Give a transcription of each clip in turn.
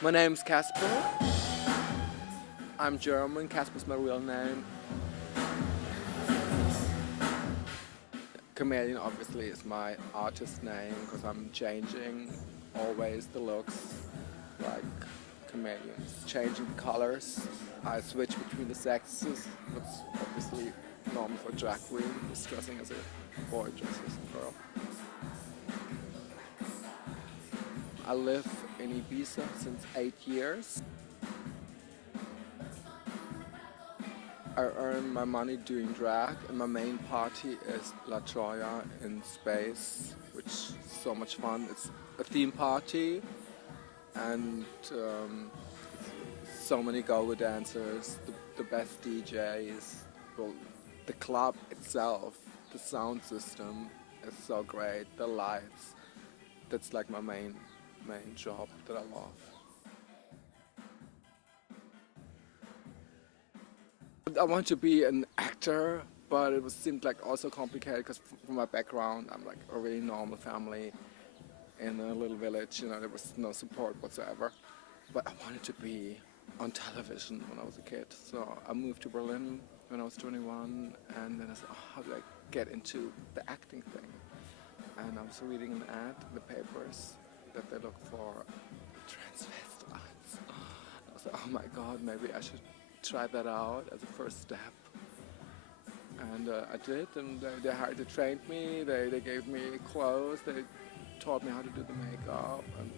My name's Kaspar. I'm German. Kaspar's my real name. Kamaeleon obviously is my artist name because I'm changing always the looks like chameleons, changing the colors. I switch between the sexes. That's obviously normal for a drag queen who's dressing as a boy, dressing as a girl. I live in Ibiza since 8 years. I earn my money doing drag, and my main party is La Troya in space, which is so much fun. It's a theme party, and so many go-go dancers, the best DJs. Well, the club itself, the sound system is so great. The lights. That's like my main job that I love. I want to be an actor, but it seemed like also complicated because from my background, I'm like a really normal family in a little village. You know, there was no support whatsoever. But I wanted to be on television when I was a kid. So I moved to Berlin when I was 21, and then I said, oh, how do I get into the acting thing? And I was reading an ad in the papers that they look for transvestites. I was like, oh my God, maybe I should try that out as a first step. And I did, and they trained me, they gave me clothes, they taught me how to do the makeup, and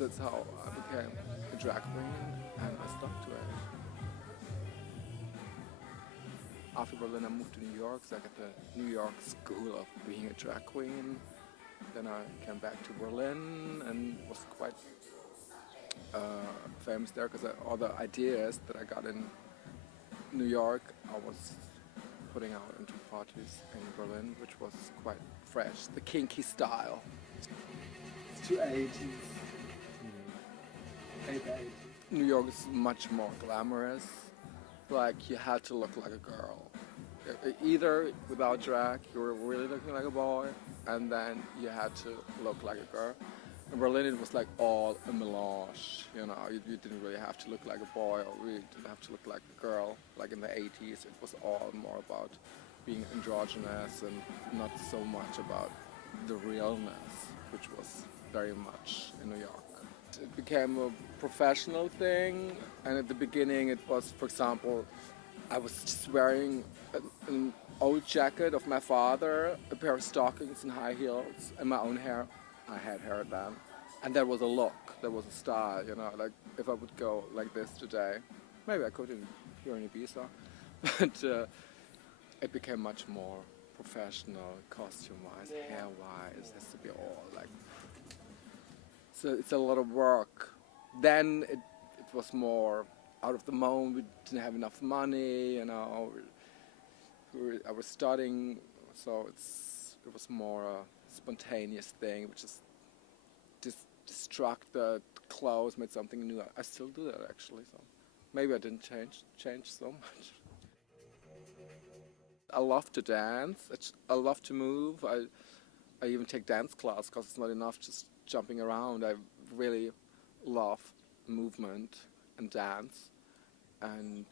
that's how I became a drag queen, and I stuck to it. After Berlin I moved to New York, so I got the New York School of being a drag queen. Then I came back to Berlin and was quite famous there because all the ideas that I got in New York I was putting out into parties in Berlin, which was quite fresh, the kinky style. It's 280s. 880. New York is much more glamorous. Like you had to look like a girl. Either without drag, you were really looking like a boy, and then you had to look like a girl. In Berlin, it was like all a melange. You know, you didn't really have to look like a boy, or really didn't have to look like a girl. Like in the 80s, it was all more about being androgynous and not so much about the realness, which was very much in New York. It became a professional thing, and at the beginning it was, for example, I was just wearing an old jacket of my father, a pair of stockings and high heels, and my own hair. I had hair then. And that was a look, that was a style, you know, like if I would go like this today, maybe I could here in Ibiza, but it became much more professional, costume-wise, hair-wise, it has to be all like, so it's a lot of work. Then it was more out of the moment, we didn't have enough money, you know, I was studying, so it was more a spontaneous thing, which is just destruct the clothes, made something new. I still do that actually, so maybe I didn't change so much. I love to dance, I love to move, I even take dance class because it's not enough just jumping around. I really love movement and dance, and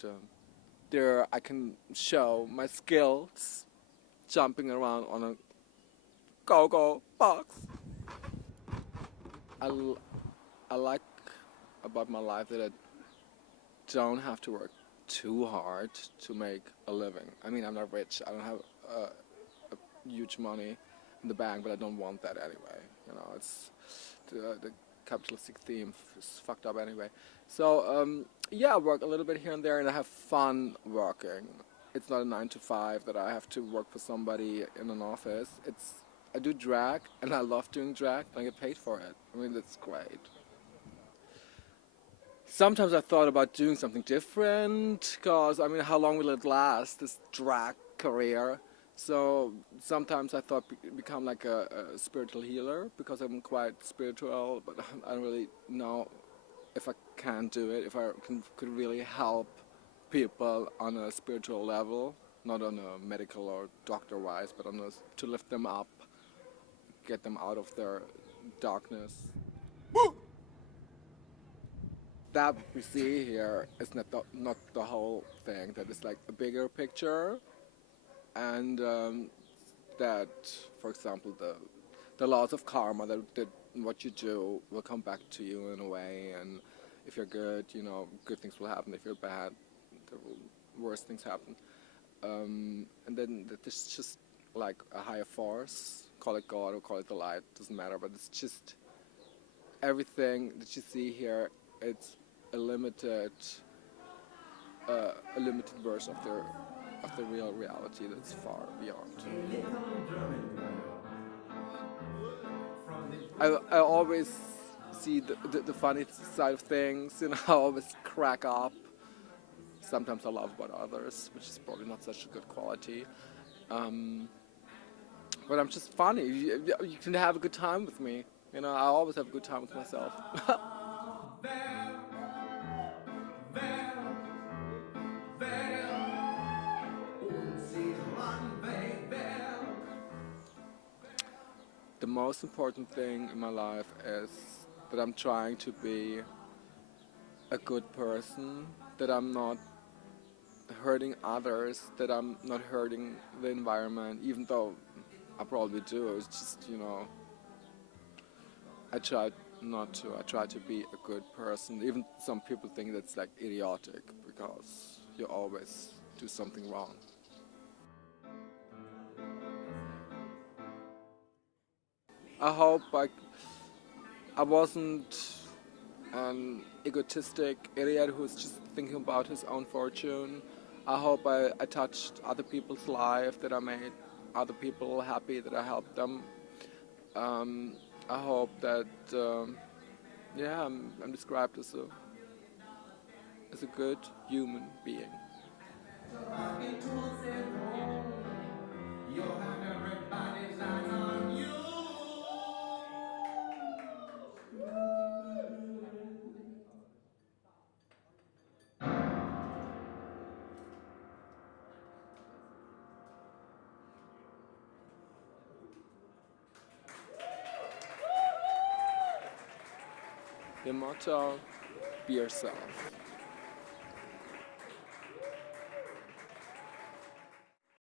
there I can show my skills jumping around on a go-go box. I like about my life that I don't have to work too hard to make a living. I mean, I'm not rich, I don't have a huge money in the bank, but I don't want that anyway. You know, it's the capitalistic theme is fucked up anyway. So yeah, I work a little bit here and there, and I have fun working. It's not a 9 to 5 that I have to work for somebody in an office. I do drag, and I love doing drag, and I get paid for it. I mean, that's great. Sometimes I thought about doing something different, because, I mean, how long will it last, this drag career? So sometimes I thought become like a spiritual healer, because I'm quite spiritual, but I don't really know if I can do it, if I could really help people on a spiritual level, not on a medical or doctor-wise, but to lift them up, get them out of their darkness. Woo! that we see here is not the whole thing. That is like a bigger picture, and that, for example, the laws of karma, that what you do will come back to you in a way, and if you're good, good things will happen. If you're bad, there will worse things happen. And then that there's just like a higher force, call it God or call it the light, doesn't matter, but it's just everything that you see here, it's a limited version of the real reality that's far beyond. I always see the funny side of things, I always crack up. Sometimes I laugh about others, which is probably not such a good quality. But I'm just funny. You can have a good time with me. I always have a good time with myself. The most important thing in my life is that I'm trying to be a good person, that I'm not hurting others, that I'm not hurting the environment, even though I probably do. It's just, I try not to. I try to be a good person. Even some people think that's like idiotic because you always do something wrong. I hope I wasn't an egotistic idiot who's just thinking about his own fortune. I hope I touched other people's life, that I made other people happy, that I helped them. I hope that, I'm described as a good human being. Your motto: be yourself.